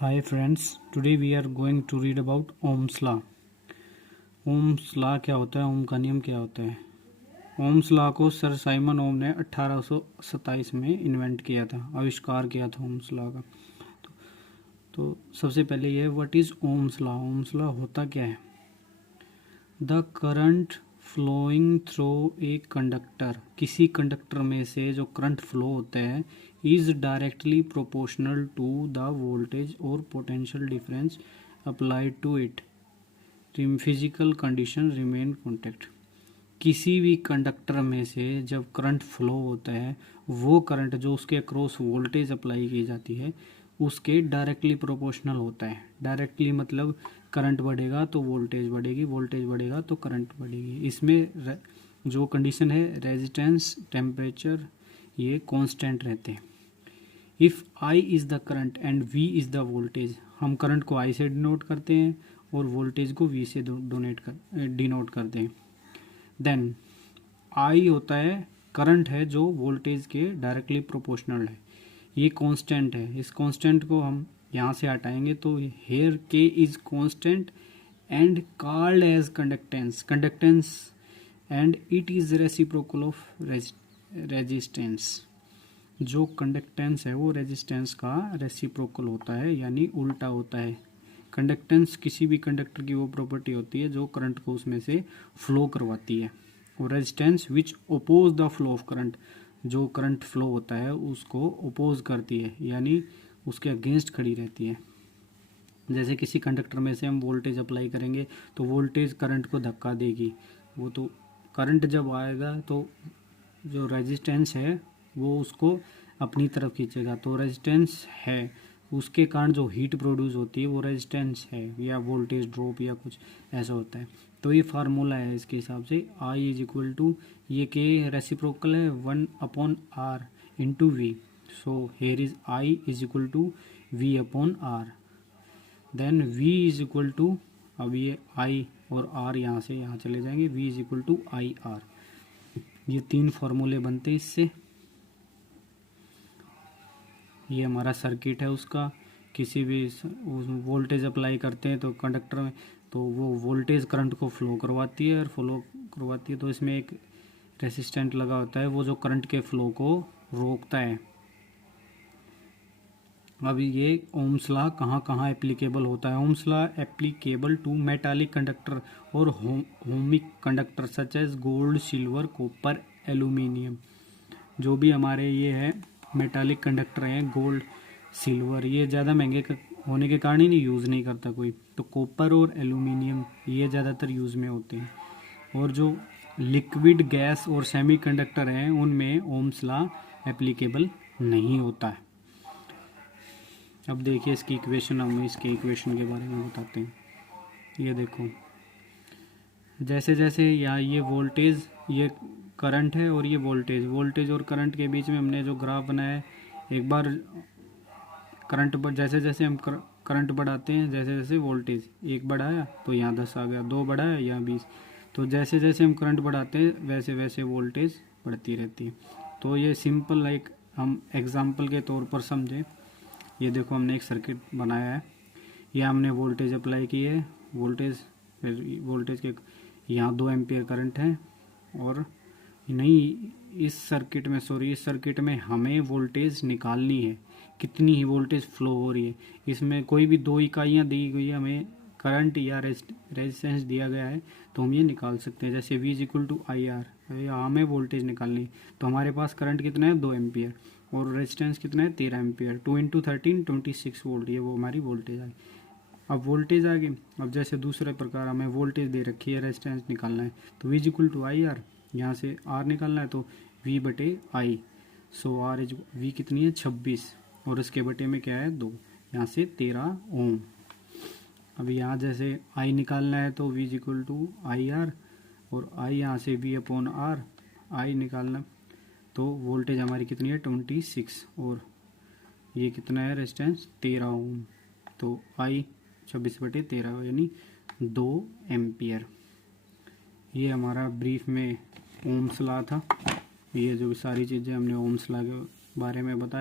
Hi friends, today we are going to read about Ohm's law. Ohm's law क्या होता है? ओम का नियम क्या होता है? ओम्स लॉ को सर साइमन ओम ने 1827 में इन्वेंट किया था, आविष्कार किया था ओम्स लॉ का। तो सबसे पहले ये what is Ohm's law? Ohm's law होता क्या है? The current flowing through a conductor, किसी कंडक्टर में से जो करंट फ्लो होता है is directly proportional to the voltage और potential difference applied to it, physical condition remain contact. किसी भी कंडक्टर में से जब करंट फ्लो होता है वो करंट जो उसके अक्रॉस वोल्टेज अप्लाई की जाती है उसके डायरेक्टली प्रोपोर्शनल होता है। डायरेक्टली मतलब करंट बढ़ेगा तो वोल्टेज बढ़ेगी, वोल्टेज बढ़ेगा तो करंट बढ़ेगी। इसमें जो कंडीशन है रेजिस्टेंस, टेम्परेचर, ये कांस्टेंट रहते हैं। If I is the current and V is the voltage, हम करंट को I से डिनोट करते हैं और वोल्टेज को V से डिनोट करते हैं। देन I होता है करंट है जो वोल्टेज के डायरेक्टली प्रोपोर्शनल है, ये कांस्टेंट है। इस कांस्टेंट को हम यहाँ से हटाएंगे तो here K is constant and called as conductance and it is reciprocal of resistance. जो कंडक्टेंस है वो रेजिस्टेंस का रेसिप्रोकल होता है, यानी उल्टा होता है। कंडक्टेंस किसी भी कंडक्टर की वो प्रॉपर्टी होती है जो करंट को उसमें से फ्लो करवाती है, और resistance which oppose the flow of current, जो करंट फ्लो होता है उसको ओपोज करती है, यानी उसके अगेंस्ट खड़ी रहती है। जैसे किसी कंडक्टर में से हम वोल्टेज अप्लाई करेंगे तो वोल्टेज करंट को धक्का देगी, वो तो करंट जब आएगा तो जो रेजिस्टेंस है वो उसको अपनी तरफ खींचेगा। तो रेजिस्टेंस है, उसके कारण जो हीट प्रोड्यूस होती है वो रेजिस्टेंस है, या वोल्टेज ड्रॉप या कुछ ऐसा होता है। तो ये फार्मूला है इसके हिसाब से I इज इक्वल टू, ये के रेसिप्रोकल है 1/R into V। So here is I is equal to V upon R। Then V is equal to, अब ये I और R यहाँ से यहाँ चले जाएंगे, V is equal to IR। ये तीन फार्मूले बनते हैं इससे। ये हमारा सर्किट है उसका, किसी भी वोल्टेज अप्लाई करते हैं तो कंडक्टर में तो वो वोल्टेज करंट को फ्लो करवाती है, और फ्लो करवाती है तो इसमें एक रेसिस्टेंट लगा होता है वो जो करंट के फ्लो को रोकता है। अब ये ओम्स लॉ कहाँ कहाँ एप्लीकेबल होता है? Ohm's law applicable to metallic conductor और ohmic conductor such as gold, silver, copper, aluminium. जो भी हमारे ये है मेटालिक कंडक्टर हैं, गोल्ड, सिल्वर, ये ज़्यादा महंगे होने के कारण ही नहीं यूज़ नहीं करता कोई, तो कॉपर और एल्यूमिनियम ये ज़्यादातर यूज़ में होते हैं। और जो लिक्विड, गैस और सेमीकंडक्टर हैं उनमें ओम्स लॉ एप्लीकेबल नहीं होता है। अब देखिए इसकी इक्वेशन, हम इसके इक्वेशन के बारे में बताते हैं। ये देखो, जैसे जैसे यहाँ ये वोल्टेज, ये करंट है और ये वोल्टेज और करंट के बीच में हमने जो ग्राफ बनाया है, एक बार करंट पर जैसे जैसे हम करंट बढ़ाते हैं, जैसे जैसे वोल्टेज एक बढ़ाया तो यहाँ 10 आ गया, 2 बढ़ाया यहाँ 20। तो जैसे जैसे हम करंट बढ़ाते हैं वैसे वैसे वोल्टेज बढ़ती रहती है। तो ये सिंपल एक हम एग्जाम्पल के तौर पर समझें। ये देखो हमने एक सर्किट बनाया है, यह हमने वोल्टेज अप्लाई की है, वोल्टेज के यहाँ 2 एम्पियर करंट है, और नहीं इस सर्किट में हमें वोल्टेज निकालनी है, कितनी ही वोल्टेज फ्लो हो रही है। इसमें कोई भी 2 इकाइयाँ दी गई है, हमें करंट या रेजिस्टेंस दिया गया है तो हम ये निकाल सकते हैं। जैसे V is equal to IR, हमें वोल्टेज निकालनी है तो हमारे पास करंट कितना है 2 एम्पियर और रेजिस्टेंस कितना है 13 एम्पियर, 2 इंटू 13 26 वोल्ट, ये वो हमारी वोल्टेज आई। अब वोल्टेज आ गई। अब जैसे दूसरे प्रकार हमें वोल्टेज दे रखी है, रेजिस्टेंस निकालना है तो V is equal to IR, यहाँ से R निकालना है तो V बटे I। So R is V कितनी है 26, और इसके बटे में क्या है 2, यहाँ से 13 ओम। अब यहाँ जैसे I निकालना है तो V is equal to IR, और I यहाँ से V अपॉन R, I निकालना तो वोल्टेज हमारी कितनी है 26, और ये कितना है रेजिस्टेंस 13 ओम। तो I 26/13 यानी 2 एम्पियर। ये हमारा ब्रीफ में ओम्स लॉ था। ये जो सारी चीज़ें हमने ओम्स लॉ के बारे में बताया।